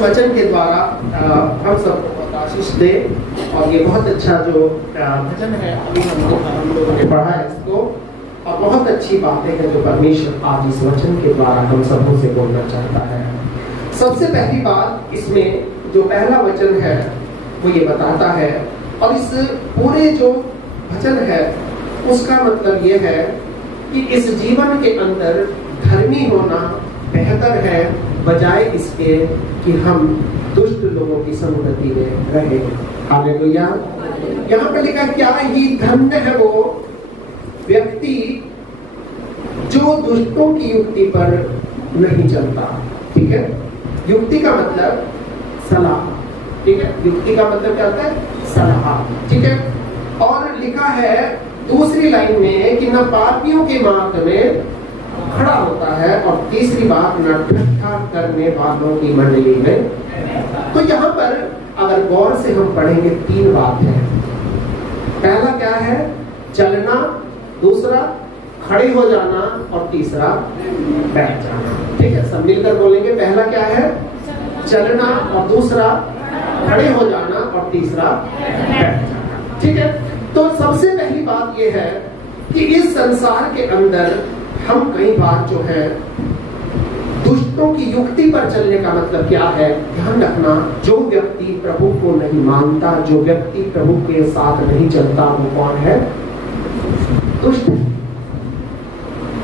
वचन के द्वारा हम सबको आशीष दे। और ये बहुत अच्छा जो वचन है अभी हम लोगों ने पढ़ा है इसको, और बहुत अच्छी बातें हैं जो परमेश्वर आज इस वचन के द्वारा हम सबों से बोलना चाहता है। सबसे पहली बात इसमें जो पहला वचन है वो ये बताता है, और इस पूरे जो वचन है उसका मतलब ये है कि इस जीवन के अंदर धर्मी होना बेहतर है बजाय इसके कि हम दुष्ट लोगों की संगति में रहे। हालेलुया। यहाँ पे लिखा क्या ही धन्य है वो व्यक्ति जो दुष्टों की युक्ति पर नहीं चलता। ठीक है, युक्ति का मतलब सलाह। ठीक है, युक्ति का मतलब क्या होता है? सलाह। ठीक है, और लिखा है दूसरी लाइन में कि न पापियों के मार्ग में खड़ा होता है, और तीसरी बात न ठट्ठा करने वालों की मंडली में। तो यहाँ पर अगर गौर से हम पढ़ेंगे तीन बात है। पहला क्या है? चलना, दूसरा खड़े हो जाना, और तीसरा बैठ जाना। ठीक है, सब मिलकर बोलेंगे। पहला क्या है? चलना, और दूसरा खड़े हो जाना, और तीसरा बैठ जाना। ठीक है, तो सबसे पहली बात यह है कि इस संसार के अंदर हम कई बार जो है दुष्टों की युक्ति पर चलने का मतलब क्या है? ध्यान रखना, जो व्यक्ति प्रभु को नहीं मानता, जो व्यक्ति प्रभु के साथ नहीं चलता, वो कौन है? दुष्ट।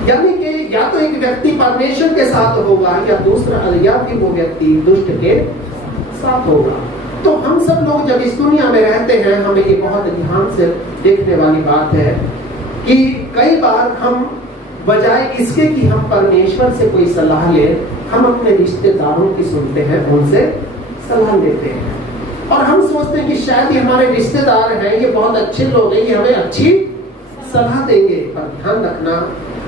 यानी कि या तो एक व्यक्ति परमेश्वर के साथ होगा, या दूसरा या फिर वो व्यक्ति दुष्ट के साथ होगा। तो हम सब लोग जब इस दुनिया में रहते हैं, हमें ये बहुत ध्यान से देखने वाली बात है कि कई बार हम बजाय इसके कि हम परमेश्वर से कोई सलाह ले, हम अपने रिश्तेदारों की सुनते हैं, उनसे सलाह लेते हैं, और हम सोचते हैं कि शायद ये हमारे रिश्तेदार हैं, ये बहुत अच्छे लोग हैं, ये हमें अच्छी सलाह देंगे। पर ध्यान रखना,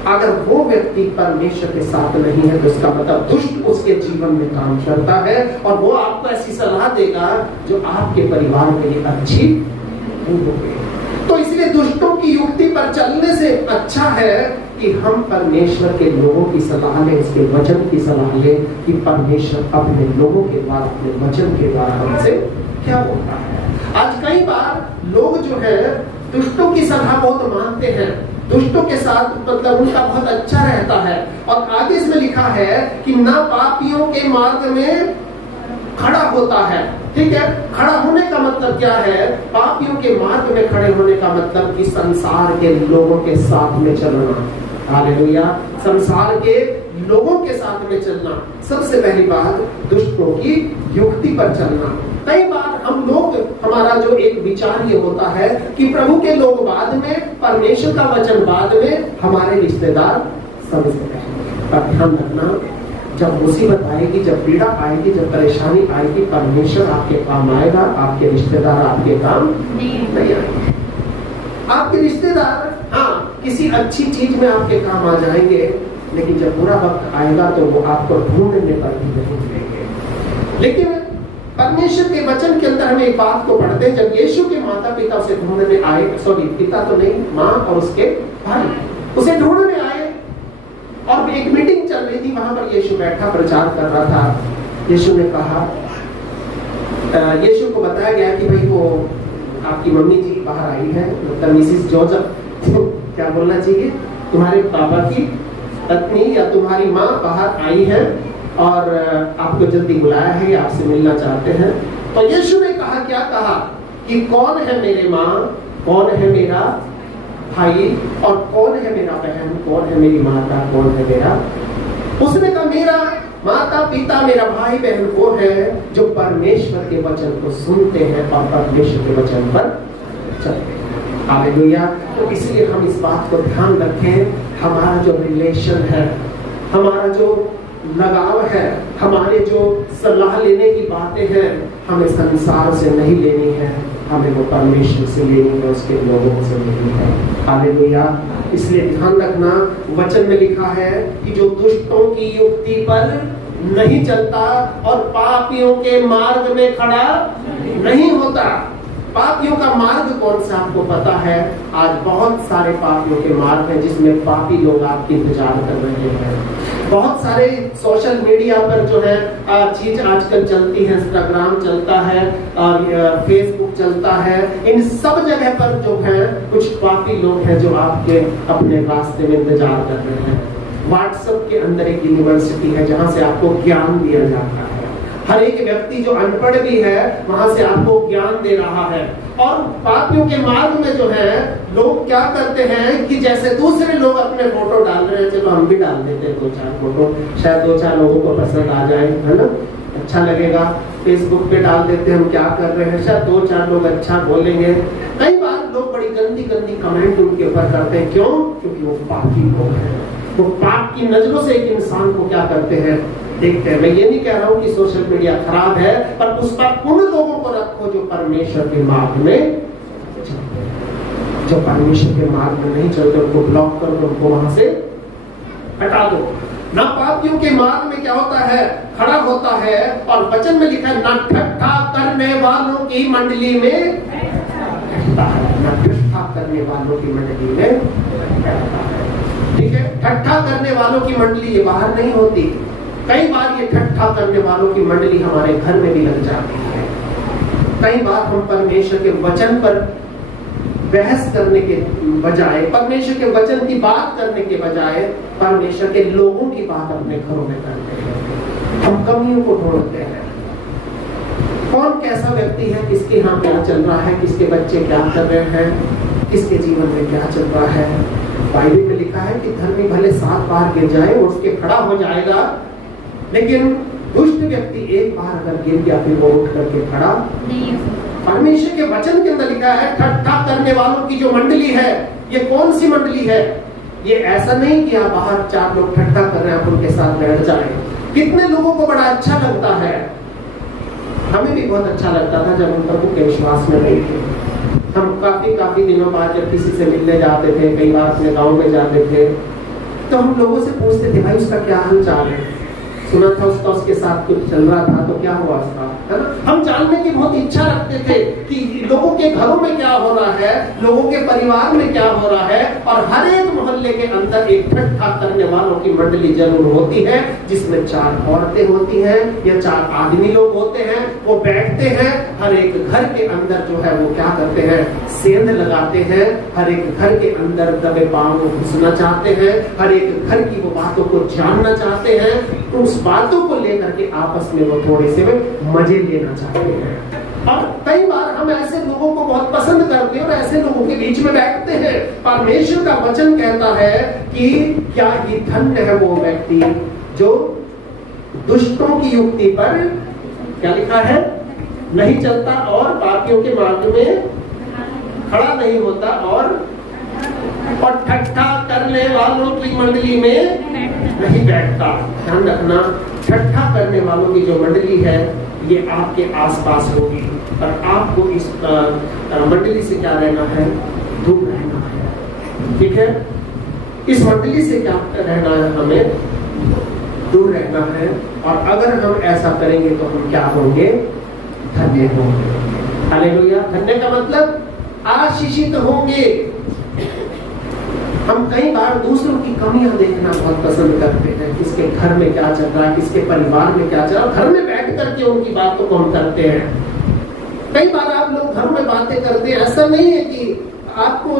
अगर वो व्यक्ति परमेश्वर के साथ नहीं है तो इसका मतलब दुष्ट उसके जीवन में काम करता है, और वो आपको ऐसी सलाह देगा जो आपके परिवार के लिए अच्छी नहीं होगी। तो इसलिए दुष्टों की युक्ति पर चलने से अच्छा है कि हम परमेश्वर के लोगों की सलाह लें, उसके वचन की सलाह लें कि परमेश्वर अपने लोगों के द्वारा, अपने वचन के द्वारा हमसे क्या बोलता है। आज कई बार लोग जो है दुष्टों की सलाह बहुत मानते हैं, दुष्टों के साथ मतलब उनका बहुत अच्छा रहता है, और आगे इसमें लिखा है कि ना पापियों के मार्ग में खड़ा होता है। ठीक है, खड़ा होने का मतलब क्या है? पापियों के मार्ग में खड़े होने का मतलब कि संसार के लोगों के साथ में चलना। हालेलुया, संसार के लोगों के साथ में चलना। सबसे पहली बात, दुष्टों की युक्ति पर चलना। कई बार हम लोग, हमारा जो एक विचार ये होता है कि प्रभु के लोग बाद में, परमेश्वर का वचन बाद में, हमारे रिश्तेदार सबसे पहले। पर ध्यान रखना, जब मुसीबत आएगी, जब पीड़ा आएगी, जब परेशानी आएगी, परमेश्वर आपके काम आएगा, आपके रिश्तेदार आपके काम नहीं आएंगे। आपके रिश्तेदार हाँ किसी अच्छी चीज में आपके काम आ जाएंगे, लेकिन जब बुरा वक्त आएगा तो वो आपको ढूंढने पर भी नहीं मिलेंगे। लेकिन परमेश्वर के वचन के अंदर हम एक बात को पढ़ते हैं, जब यीशु के माता पिता उसे ढूंढने आए, सॉरी पिता तो नहीं, माँ और उसके भाई उसे ढूंढने आए, और एक मीटिंग चल रही थी, वहां पर यीशु बैठा प्रचार कर रहा था। यीशु ने कहा, यीशु को बताया गया कि भाई वो आपकी मम्मी जी बाहर आई है, मतलब मिसिस जोसेफ, क्या बोलना चाहिए, तुम्हारे पापा की पत्नी या तुम्हारी माँ बाहर आई है और आपको जल्दी बुलाया है, आपसे मिलना चाहते हैं। तो यीशु ने कहा, क्या कहा कि कौन है मेरे माँ, कौन है मेरा भाई, और कौन है मेरा बहन, कौन है मेरी माता, कौन है मेरा। उसने कहा मेरा माता पिता, मेरा भाई बहन वो है जो परमेश्वर के वचन को सुनते हैं और परमेश्वर के वचन पर चलते हैं। हालेलुया। तो इसलिए हम इस बात को ध्यान रखें, हमारा जो रिलेशन है, हमारा जो लगाव है, हमारे जो सलाह लेने की बातें हैं, हमें संसार से नहीं लेनी है, हमें वो परमेश्वर से लेनी है, उसके लोगों से लेनी है। हालेलुया। इसलिए ध्यान रखना, वचन में लिखा है कि जो दुष्टों की युक्ति पर नहीं चलता और पापियों के मार्ग में खड़ा नहीं होता। पापियों का मार्ग कौन सा आपको पता है? आज बहुत सारे पापियों के मार्ग हैं जिसमें पापी लोग आपकी इंतजार कर रहे हैं। बहुत सारे सोशल मीडिया पर जो है चीज आजकल चलती है, इंस्टाग्राम चलता है और फेसबुक चलता है, इन सब जगह पर जो है कुछ पापी लोग हैं जो आपके अपने रास्ते में इंतजार कर रहे हैं। व्हाट्सएप के अंदर एक यूनिवर्सिटी है जहां से आपको ज्ञान दिया जाता है। हर एक व्यक्ति जो अनपढ़ भी है वहां से आपको ज्ञान दे रहा है। और पापियों के मार्ग में जो है लोग क्या करते हैं कि जैसे दूसरे लोग अपने फोटो डाल रहे हैं, चलो हम भी डाल देते हैं 2-4 फोटो, शायद 2-4 लोगों को पसंद आ जाए, है ना, अच्छा लगेगा। फेसबुक पे डाल देते हैं हम क्या कर रहे हैं, शायद 2-4 लोग अच्छा बोलेंगे। कई बार लोग बड़ी गंदी गंदी कमेंट उनके ऊपर करते हैं। क्यों? क्योंकि वो पापी लोग हैं। वो पाप की नजरों से एक इंसान को क्या करते हैं, देखते हैं। मैं ये नहीं कह रहा हूँ कि सोशल मीडिया खराब है, पर उस पर उन लोगों को रखो जो परमेश्वर के मार्ग में चलते हैं। जो परमेश्वर के मार्ग में नहीं चलते उनको ब्लॉक कर दो, उनको वहां से हटा दो। ना पापियों के मार्ग में क्या होता है, खड़ा होता है, और वचन में लिखा है ना ठट्ठा करने वालों की मंडली में बैठता है, ना ठट्ठा करने वालों की मंडली में बैठता है। ठीक है, ठट्ठा करने वालों की मंडली ये बाहर नहीं होती। कई बार ये ठट्ठा करने वालों की मंडली हमारे घर में भी लग जाती है। कई बार हम परमेश्वर के वचन पर बहस करने के बजाय, परमेश्वर के वचन की बात करने के बजाय परमेश्वर के लोगों की बात अपने घरों में करते हैं। हम कमियों को ढूंढते हैं। कौन कैसा व्यक्ति है, किसके यहाँ क्या चल रहा है, किसके बच्चे क्या कर रहे हैं, किसके जीवन में क्या चल रहा है। बाइबल में लिखा है कि धर्मी भले 7 बार गिर जाए उठ के खड़ा हो जाएगा, लेकिन दुष्ट व्यक्ति एक बार अगर गिर गया फिर वो उठ करके खड़ा नहीं। परमेश्वर के वचन के अंदर लिखा है ठट्ठा करने वालों की जो मंडली है, ये कौन सी मंडली है? ये ऐसा नहीं कि आप बाहर 4 लोग ठट्ठा कर रहे हैं आप उनके साथ बैठ जाए। कितने लोगों को बड़ा अच्छा लगता है, हमें भी बहुत अच्छा लगता था जब हम प्रभु के विश्वास में नहीं थे। हम काफी दिनों बाद जब किसी से मिलने जाते थे, कई बार अपने गांव में जाते थे, तो हम लोगों से पूछते थे भाई उसका क्या हाल चाल है, सुना था उसके साथ कुछ चल रहा था, तो क्या हुआ उसका, है ना। हम जानने की बहुत इच्छा रखते थे कि लोगों के घरों में क्या हो रहा है, लोगों के परिवार में क्या हो रहा है। और हर एक मोहल्ले के अंदर एक ठट्ठा करने वालों की मंडली जरूर होती है, जिसमें 4 औरतें होती हैं या 4 आदमी लोग होते हैं। वो बैठते हैं, हर एक घर के अंदर जो है वो क्या करते हैं, सेंध लगाते हैं। हर एक घर के अंदर दबे पांव को घुसना चाहते हैं, हर एक घर की वो बातों को जानना चाहते हैं। तो उस बातों को लेकर के आपस में वो थोड़े से मजे लेना चाहते हैं। और कई बार हम ऐसे लोगों को बहुत पसंद करते हैं और ऐसे लोगों के बीच में बैठते हैं। परमेश्वर का वचन कहता है कि क्या ही धन्य है वो व्यक्ति जो दुष्टों की युक्ति पर, क्या लिखा है, नहीं चलता और पापियों के मार्ग में खड़ा नहीं होता और ठट्ठा करने वालों की मंडली में नहीं बैठता। ध्यान रखना, ठट्ठा करने वालों की जो मंडली है ये आपके आसपास होगी, और आपको इस मंडली से क्या रहना है, दूर रहना है। ठीक है, इस मंडली से क्या रहना है, हमें दूर रहना है। और अगर हम ऐसा करेंगे तो हम क्या होंगे, धन्य होंगे। हालेलुया। धन्य का मतलब आशीषित होंगे। हम कई बार दूसरों की कमियां देखना बहुत पसंद करते हैं, किसके घर में क्या चल रहा है, किसके परिवार में क्या चल रहा है, घर में बैठ करके उनकी बातों को हम करते हैं। कई बार आप लोग घर में बातें करते हैं, ऐसा नहीं है कि आपको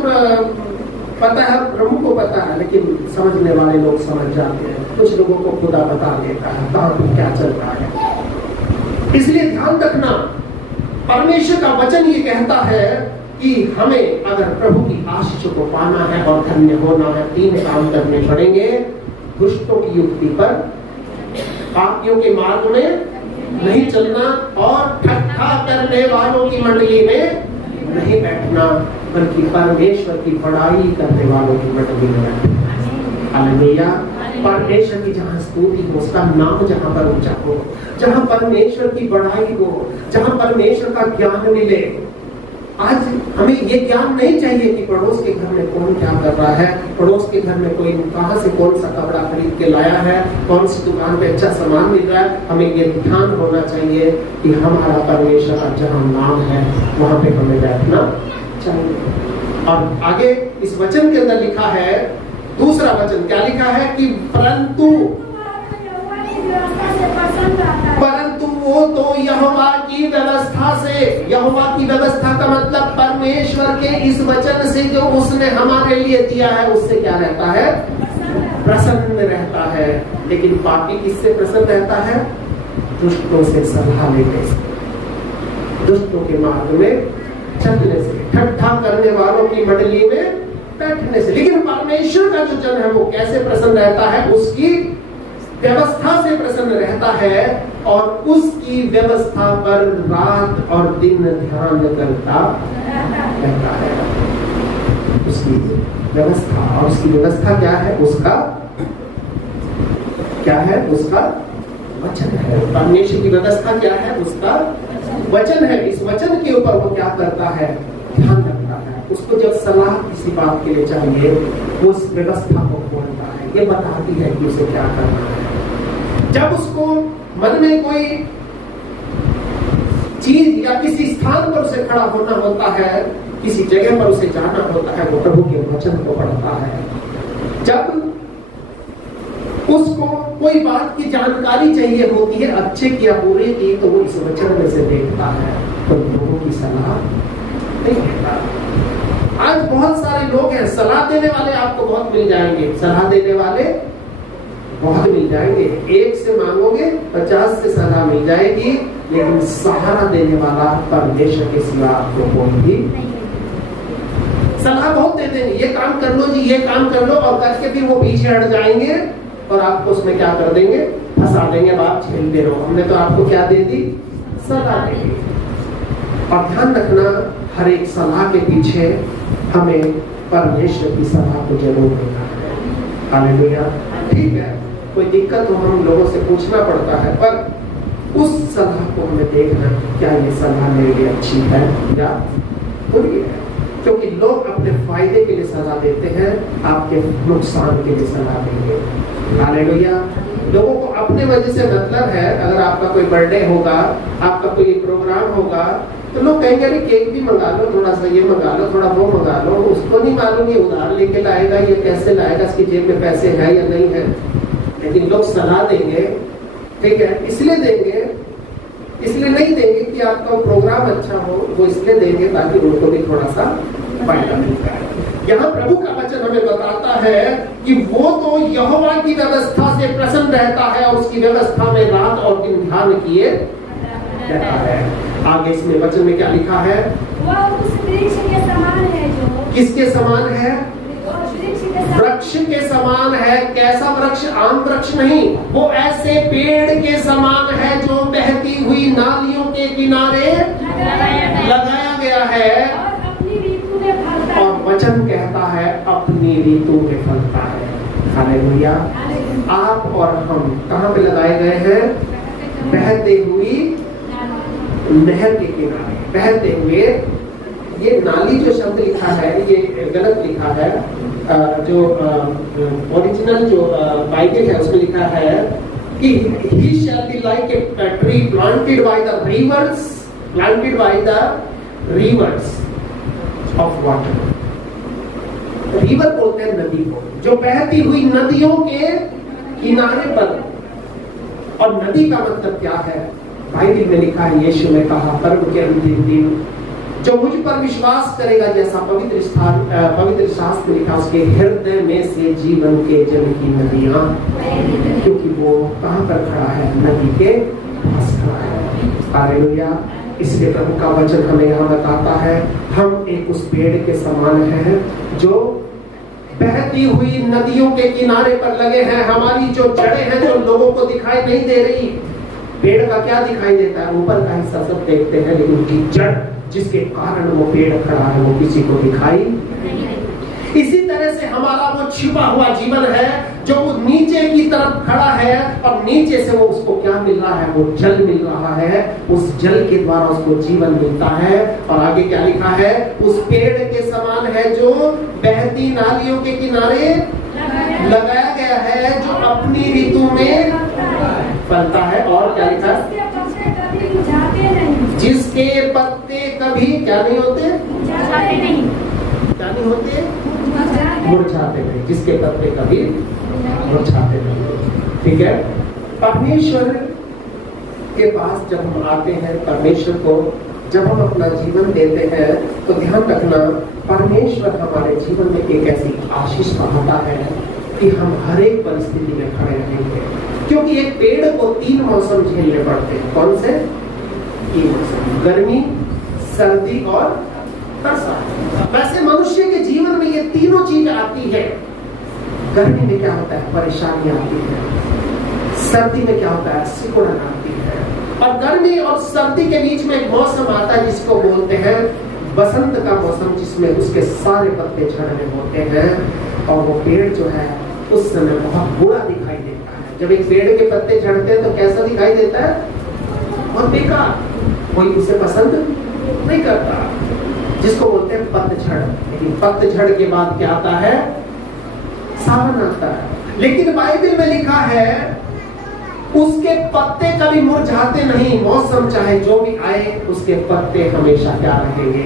पता है, प्रभु को पता है, लेकिन समझने वाले लोग समझ जाते हैं। कुछ लोगों को खुदा बता देता है कहाँ पे क्या चल रहा है। इसलिए ध्यान रखना, परमेश्वर का वचन ये कहता है कि हमें अगर प्रभु की आशीष को पाना है और धन्य होना है, 3 काम करने पड़ेंगे। दुष्टों की युक्ति पर, पापियों के मार्ग में नहीं चलना और ठट्ठा करने वालों की मंडली में नहीं बैठना, बल्कि परमेश्वर की बड़ाई करने वालों की मंडली में बैठना। हालेलुया। परमेश्वर की जहाँ स्तुति हो, उसका नाम जहाँ पर ऊंचा हो, जहाँ परमेश्वर की बड़ाई हो, जहाँ परमेश्वर का ज्ञान मिले, आज हमें ये ज्ञान नहीं चाहिए कि पड़ोस के घर में कौन क्या कर रहा है, पड़ोस के घर में कोई कहां से कौन सा कपड़ा खरीद के लाया है, कौन सी दुकान पे अच्छा सामान मिल रहा है। हमें ये ध्यान होना चाहिए कि हमारा परमेश्वर जहाँ नाम है वहां पे हमें बैठना चाहिए। और आगे इस वचन के अंदर लिखा है, दूसरा वचन क्या लिखा है कि परंतु वो तो यहोवा की व्यवस्था से, यहोवा की व्यवस्था का मतलब परमेश्वर के इस वचन से जो उसने हमारे लिए दिया है उससे क्या रहता है, प्रसन्न रहता है। लेकिन पापी किससे प्रसन्न रहता है, दुष्टों से सलाह लेने से, दुष्टों के मार्ग में चलने से, ठट्ठा करने वालों की मंडली में बैठने से। लेकिन परमेश्वर का जो जन है वो कैसे प्रसन्न रहता है, उसकी व्यवस्था से प्रसन्न रहता है और उसकी व्यवस्था पर रात और दिन ध्यान करता रहता है। उसकी व्यवस्था, और उसकी व्यवस्था क्या है, उसका क्या है, उसका वचन है। परमेश्वर की व्यवस्था क्या है, उसका वचन है। इस वचन के ऊपर वो क्या करता है, ध्यान रखता है। उसको जब सलाह किसी बात के लिए चाहिए वो उस व्यवस्था को खोलता है, ये बताती है कि उसे क्या करना है। जब उसको मन में कोई चीज या किसी स्थान पर उसे खड़ा होना होता है, किसी जगह पर उसे जाना होता है, वो प्रभु के वचन को पढ़ता है। जब उसको कोई बात की जानकारी चाहिए होती है, अच्छे की या बुरे की, तो वो इस वचन में से देखता है, तो लोगों की सलाह नहीं देता। आज बहुत सारे लोग हैं, सलाह देने वाले आपको बहुत मिल जाएंगे, सलाह देने वाले बहुत मिल जाएंगे। एक से मांगोगे 50 से सलाह मिल जाएगी, लेकिन सहारा देने वाला परमेश्वर के सिवा आपको कोई भी सलाह बहुत देते हैं, ये काम कर लो जी, ये काम कर लो, और करके फिर वो पीछे हट जाएंगे और आपको उसमें क्या कर देंगे, फंसा देंगे। अब आप झेलते रहो, हमने तो आपको क्या दे दी, सलाह दे दी। और ध्यान रखना, हर एक सलाह के पीछे हमें परमेश्वर की सलाह को जरूर देना है। हालेलुया। ठीक है, कोई दिक्कत हो हम लोगों से पूछना पड़ता है, पर उस सलाह को हमें देखना क्या ये सलाह मेरे लिए अच्छी है या बुरी है। क्योंकि लोग अपने फायदे के लिए सलाह देते हैं, आपके नुकसान के लिए सलाह देंगे। हालेलुया। लोगों को अपने वजह से मतलब है, अगर आपका कोई बर्थडे होगा, आपका कोई प्रोग्राम होगा, तो लोग कहेंगे अरे केक भी मंगा लो, थोड़ा सा ये मंगा लो, थोड़ा वो मंगा लो। उसको नहीं मालूम ये उधार लेके लाएगा, ये कैसे लाएगा, इसकी जेब में पैसे है या नहीं है। लेकिन लोग सलाह देंगे, ठीक है, इसलिए देंगे, इसलिए नहीं देंगे कि आपका प्रोग्राम अच्छा हो, वो इसलिए देंगे ताकि उनको भी थोड़ा सा फायदा मिलता है। यहाँ प्रभु का वचन हमें बताता है कि वो तो यहोवा की व्यवस्था से प्रसन्न रहता है और उसकी व्यवस्था में रात और दिन ध्यान किए रहता है। आगे इसमें वचन में क्या लिखा है, वह उस वृक्ष के समान है जो, किसके समान है, वृक्ष के समान है। कैसा वृक्ष, आम वृक्ष नहीं, वो ऐसे पेड़ के समान है जो बहती हुई नालियों के किनारे लगाया गया है और अपनी ऋतु में फलता है। और वचन कहता है अपनी ऋतु में फलता है। हालेलुया। आप और हम कहाँ पे लगाए गए हैं, बहते हुई नहर के किनारे, बहते हुए। ये नाली जो शब्द लिखा है ये गलत लिखा है। जो ओरिजिनल जो बाइबल है उसमें लिखा है कि he shall be like a tree planted by the rivers, planted by the rivers of water। River बोलते हैं नदी को, जो बहती हुई नदियों के किनारे पर। और नदी का मतलब क्या है, बाइबल में लिखा है, यीशु ने कहा पर्व के अंतिम दिन जो मुझ पर विश्वास करेगा, जैसा पवित्र शास्त्र लिखा, उसके हृदय में से जीवन के जल की नदियां, क्योंकि वो कहां पर खड़ा है, नदी के पास खड़ा है। हालेलुया। इसलिए प्रभु का वचन हमें यहाँ बताता है हम एक उस पेड़ के समान हैं जो बहती हुई नदियों के किनारे पर लगे हैं। हमारी जो जड़ें हैं जो लोगों को दिखाई नहीं दे रही, पेड़ का क्या दिखाई देता है, ऊपर का हिस्सा सब देखते हैं, लेकिन उनकी जड़ जिसके कारण वो पेड़ खड़ा है वो किसी को दिखाई नहीं। इसी तरह से हमारा वो छिपा हुआ जीवन है जो नीचे की तरफ खड़ा है और नीचे से वो उसको क्या मिल रहा है, वो जल मिल रहा है, उस जल के द्वारा उसको जीवन मिलता है। और आगे क्या लिखा है, उस पेड़ के समान है जो बहती नालियों के किनारे लगाया गया है, जो अपनी ऋतु में फलता है। और क्या लिखा है, जिसके पत्ते कभी क्या नहीं होते, क्या नहीं होते, मुरझाते नहीं, जिसके पत्ते कभी मुरझाते नहीं। ठीक है, परमेश्वर के पास जब हम आते हैं, परमेश्वर को जब हम अपना जीवन देते हैं, तो ध्यान रखना परमेश्वर हमारे जीवन में एक ऐसी आशीष बढ़ाता है कि हम हर एक परिस्थिति में खड़े रहेंगे। क्योंकि एक पेड़ को 3 मौसम झेलने पड़ते हैं। कौन से 3 मौसम, गर्मी, सर्दी और वर्षा। वैसे मनुष्य के जीवन में ये तीनों चीज आती है। गर्मी में क्या होता है, परेशानी आती है। सर्दी में क्या होता है, सिकुड़न आती है। और गर्मी और सर्दी के बीच में एक मौसम आता है जिसको बोलते हैं बसंत का मौसम, जिसमें उसके सारे पत्ते झड़ने होते हैं और वो पेड़ जो है उस समय बहुत बुरा दिखाई देता है। जब एक पेड़ के पत्ते झड़ते हैं तो कैसा दिखाई देता है, बहुत बेकार, कोई उसे पसंद नहीं करता, जिसको बोलते हैं पतझड़। लेकिन पतझड़ के बाद क्या आता है, सावन आता है। लेकिन बाइबल में लिखा है उसके पत्ते कभी मुरझाते नहीं, मौसम चाहे जो भी आए उसके पत्ते हमेशा क्या रहेंगे,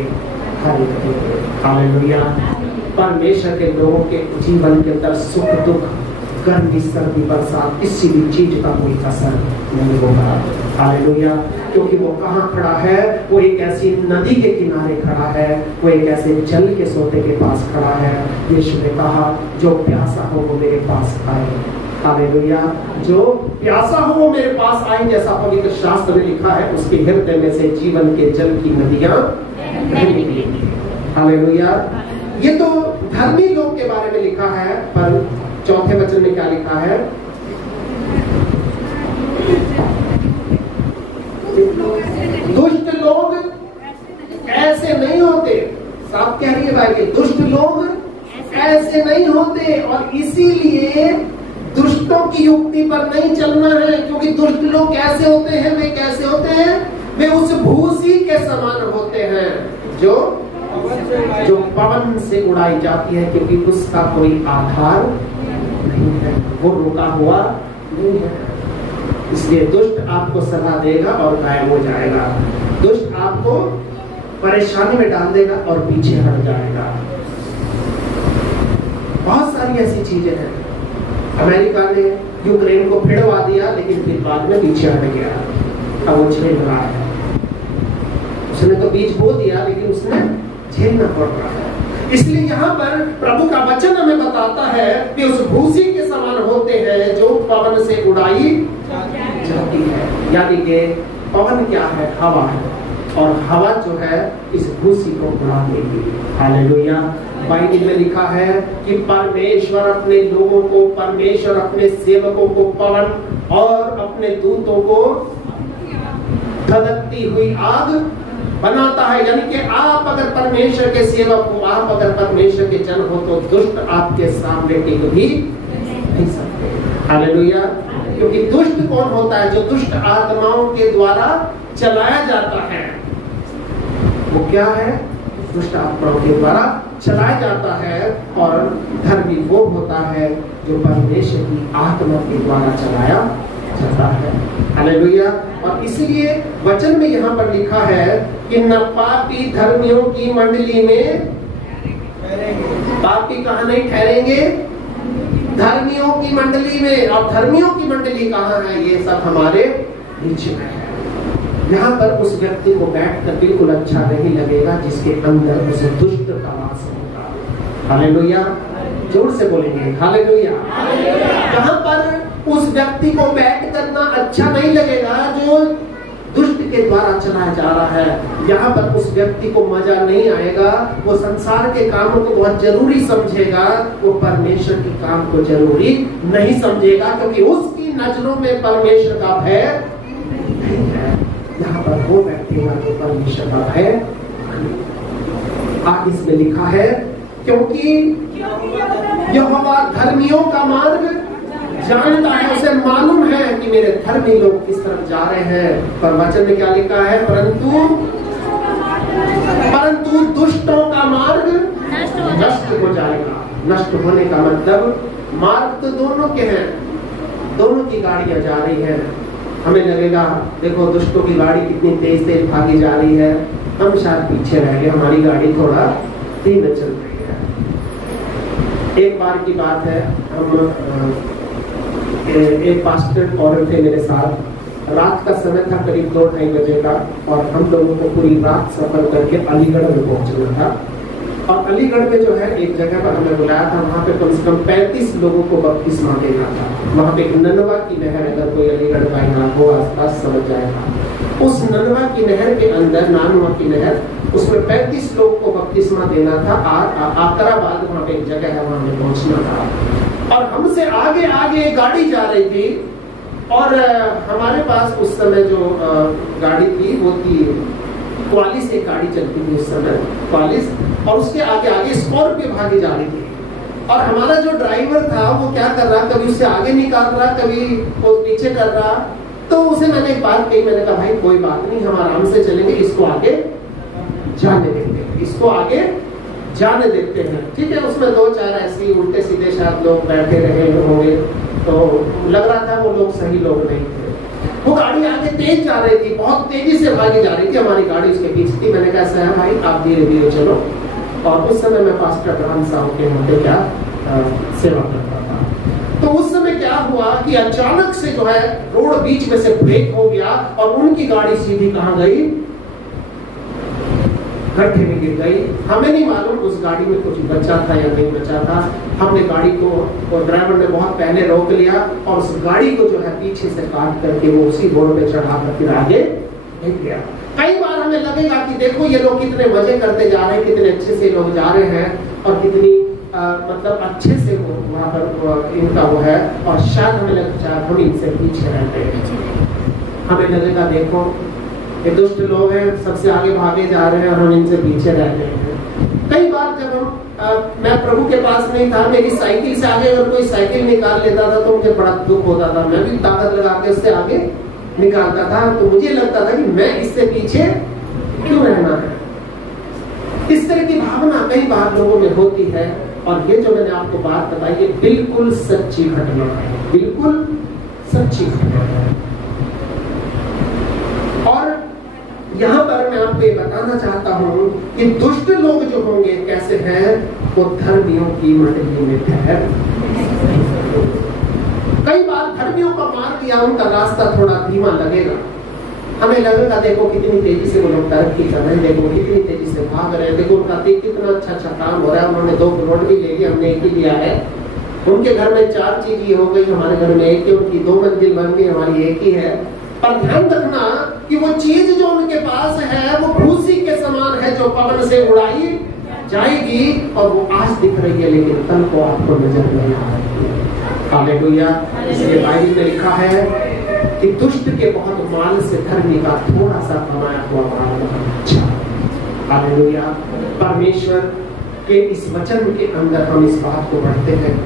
हरे रहेंगे। हालेलुया। परमेश्वर के लोगों के जीवन के अंदर सुख दुख, गर्मी सर्दी बरसात, किसी भी चीज का कोई असर नहीं होगा। हालेलुया। क्योंकि वो कहाँ खड़ा है, वो एक ऐसी नदी के किनारे खड़ा है, वो एक ऐसे जल के सोते के पास खड़ा है। यीशु ने कहा जो प्यासा हो वो मेरे पास आए। हालेलुया। जो प्यासा हो वो मेरे पास आए, जैसा पवित्र शास्त्र में लिखा है, उसके हृदय में से जीवन के जल की नदियां निकलेंगी। हालेलुया। ये तो धर्मी लोग के बारे में लिखा है, पर 4थे वचन में क्या लिखा है, दुष्ट लोग ऐसे नहीं होते। साफ कह रही है भाई, दुष्ट लोग ऐसे नहीं होते। और इसीलिए दुष्टों की युक्ति पर नहीं चलना है। क्योंकि दुष्ट लोग कैसे होते हैं, वे कैसे होते हैं, वे उस भूसी के समान होते हैं जो पवन से उड़ाई जाती है, क्योंकि उसका कोई आधार नहीं है, वो रुका हुआ नहीं है। इसलिए दुष्ट आपको सलाह देगा और गायब हो जाएगा। दुष्ट आपको परेशानी में डाल देगा और पीछे हट जाएगा। बहुत सारी ऐसी चीजें हैं। अमेरिका ने यूक्रेन को भिड़वा दिया, लेकिन फिर बाद में पीछे हट गया। अब वो झेल रहा है। उसने तो बीज बो दिया, लेकिन उसने झेलना पड़ रहा है। इसलिए यहाँ पर प्रभु का वचन हमें बताता है कि उस भूसी के समान होते हैं जो पवन से उड़ाई जाती है। यानी कि पवन क्या है, हवा है, और हवा जो है इस भूसी को उड़ा देगी। हालेलुया। बाइबल में लिखा है कि परमेश्वर अपने लोगों को, परमेश्वर अपने सेवकों को पवन और अपने दूतों को धधकती हुई आग बनाता है। यानी कि आप अगर परमेश्वर के सेवक हो, आप अगर परमेश्वर के जन हो, तो दुष्ट आपके सामने टिक भी नहीं सकते। हालेलुया। क्योंकि दुष्ट कौन होता है, जो दुष्ट आत्माओं के द्वारा चलाया जाता है। वो क्या है, दुष्ट आत्माओं के द्वारा चलाया जाता है। और धर्मी वो होता है जो परमेश्वर की आत्मा के द्वारा चलाया जाता है। हालेलुया। और इसलिए वचन में यहाँ पर लिखा है कि न पापी धर्मियों की मंडली में, पापी कहाँ नहीं ठहरेंगे, धर्मियों की मंडली में। और धर्मियों की मंडली कहाँ है, ये सब हमारे बीच में है। यहाँ पर उस व्यक्ति को बैठकर बिल्कुल अच्छा नहीं लगेगा जिसके अंदर उसे दुष्ट का वास होगा। हालेलुया। जोर से बोलेंगे हालेलुया। कहाँ पर उस व्यक्ति को बैठ करना अच्छा नहीं लगेगा जो दुष्ट के द्वारा चलाया जा रहा है। यहाँ पर उस व्यक्ति को मजा नहीं आएगा। वो संसार के कामों को बहुत जरूरी समझेगा, वो परमेश्वर के काम को जरूरी नहीं समझेगा, क्योंकि उसकी नजरों में परमेश्वर का भय नहीं है। यहाँ पर वो व्यक्ति है जो परमेश्वर का भय। आगे इसमें लिखा है क्योंकि यहोवा धर्मियों का मार्ग जानता है, उसे मालूम है कि मेरे धर्मी लोग किस तरफ जा रहे हैं। पर वचन में क्या लिखा है? परंतु दुष्टों का मार्ग नष्ट हो जाएगा। नष्ट होने का मतलब मार्ग तो दोनों के हैं, दोनों की गाड़ियां जा रही हैं। हमें लगेगा देखो दुष्टों की गाड़ी कितनी तेज तेज भागी जा रही है, हम शायद पीछे रह गए, हमारी गाड़ी थोड़ा धीमे चल रही है। एक बार की बात है, हम एक पास्टर और थे मेरे साथ, रात का समय था, करीब 2-2:30 बजे का, और हम लोगों को पूरी रात सफर करके अलीगढ़ में पहुंचना था। और अलीगढ़ में जो है एक जगह पर हमें बुलाया था, वहाँ पे कम से कम 35 लोगों को बपतिस्मा देना था। वहाँ पे एक ननवा की नहर, अगर कोई अलीगढ़ का यहाँ हो आसपास समझ जाएगा, उस ननवा की नहर के अंदर, नानुआ की नहर, उसमें 35 लोगों को बपतिस्मा देना था। आकराबाद वहाँ पे एक जगह है, वहाँ पे पहुंचना था। और हमसे आगे आगे गाड़ी जा रही थी, और हमारे पास उस समय जो गाड़ी थी वो थी क्वालिस, एक गाड़ी चलती थी उस समय, क्वालिस, और उसके आगे आगे स्कॉर्पियो भागी जा रही थी। और हमारा जो ड्राइवर था वो क्या कर रहा, कभी उससे आगे निकाल रहा, कभी वो पीछे कर रहा। तो उसे मैंने एक बात कही, मैंने कहा भाई कोई बात नहीं, हम आराम से चलेंगे, इसको आगे जाने देते हैं, इसको आगे जाने देते हैं, ठीक है। उसमें 2-4 ऐसे उल्टे सीधे शायद लोग बैठे रहे होंगे, तो लग रहा था वो लोग सही लोग नहीं थे। वो गाड़ी आगे तेज जा रही थी, बहुत तेजी से भागी जा रही थी, हमारी गाड़ी उसके पीछे थी। मैंने कहा ऐसा है भाई, आप धीरे धीरे चलो। और उस समय मैं पास्टर ब्रह्म साहब के यहाँ पे क्या सेवा करता था। तो उस समय क्या हुआ कि अचानक से जो है रोड बीच में से ब्रेक हो गया, और उनकी गाड़ी सीधी कहाँ गई? गड्ढे में गिर गई। हमें नहीं मालूम उस गाड़ी में कुछ बचा था या नहीं बचा था। हमने गाड़ी को, और ड्राइवर ने बहुत पहले रोक लिया, और उस गाड़ी को जो है पीछे से काट करके वो उसी रोड पे चढ़ा कर फिर आगे निकल गया। कई बार हमें लगेगा कि देखो ये लोग कितने मजे करते जा रहे हैं, कितने अच्छे से लोग जा रहे हैं, और कितनी मतलब अच्छे से वो वहाँ पर इनका वो है, और शायद हमें लगता है हम इनसे पीछे रहते हैं। हमें लगेगा देखो ये दुष्ट लोग हैं, सबसे आगे भागे जा रहे हैं और हम इनसे पीछे रहते हैं। कई बार जब हम मैं प्रभु के पास नहीं था, मेरी साइकिल से आगे अगर कोई साइकिल निकाल लेता था तो मुझे बड़ा दुख होता था। मैं भी ताकत लगा के उससे आगे निकालता था, तो मुझे लगता था कि मैं इससे पीछे क्यों रहना है। इस तरह की भावना कई बार लोगों में होती है, और ये जो मैंने आपको बात बताई ये बिल्कुल सच्ची घटना है, बिल्कुल सच्ची घटना है। और यहाँ पर मैं आपको ये बताना चाहता हूँ कि दुष्ट लोग जो होंगे कैसे हैं, वो धर्मियों की मंडली में ठहर। कई बार धर्मियों का मार्ग या उनका रास्ता थोड़ा धीमा लगेगा। हमें लगेगा देखो कितनी तेजी से वो लोग तरक्की कर रहे हैं, देखो कितनी तेजी से भाग रहे हैं, देखो उनका कितना अच्छा काम हो रहा है, उन्होंने 2 करोड़ भी ले लिया, हमने 1 ही लिया है। उनके घर में 4 चीज ये हो गई, हमारे घर में 1 है, उनकी 2 मंजिल बन गई, हमारी 1 ही है। पर ध्यान रखना कि वो चीज जो उनके पास है वो भूसी के समान है, जो पवन से उड़ाई जाएगी, और वो आज दिख रही है लेकिन कल को आपको नजर नहीं आ रही है। हालेलुया। इसलिए बाइबल में लिखा है कि दुष्ट के बहुत माल से धर्मी का थोड़ा सा कमाया हुआ माल बहुत अच्छा। हालेलुया। परमेश्वर के इस वचन के अंदर हम इस बात को पढ़ते हैं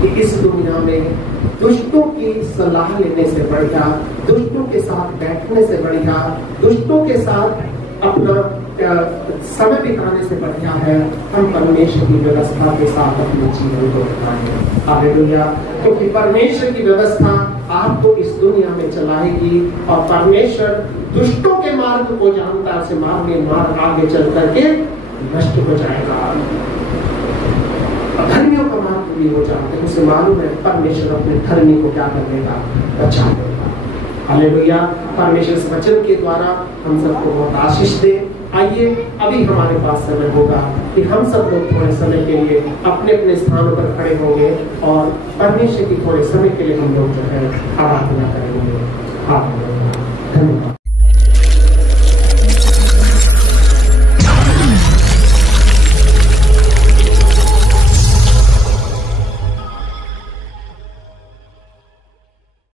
कि इस दुनिया में दुष्टों की सलाह लेने से बढ़िया, दुष्टों के साथ बैठने से बढ़िया, दुष्टों के साथ अपना समय बिताने से बढ़िया है हम परमेश्वर की व्यवस्था के साथ अपने जीवन को बिताएं। हालेलुया। क्योंकि परमेश्वर की व्यवस्था आपको इस दुनिया में चलाएगी, और परमेश्वर दुष्टों के मार्ग को जानता है, उसे मार्ग आगे चल करके नष्ट हो जाएगा। धर्मियों का मार्ग भी हो जाते हैं, उसे मालूम है परमेश्वर अपने धर्मी को क्या कर देगा, बचा देगा। हालेलुया। परमेश्वर इस वचन के द्वारा हम सबको बहुत आशीष दे। आइए अभी हमारे पास समय होगा कि हम सब लोग थोड़े समय के लिए अपने अपने स्थानों पर खड़े होंगे, और परमेश्वर की थोड़े समय के लिए हम लोग जो है आराधना करेंगे। धन्यवाद।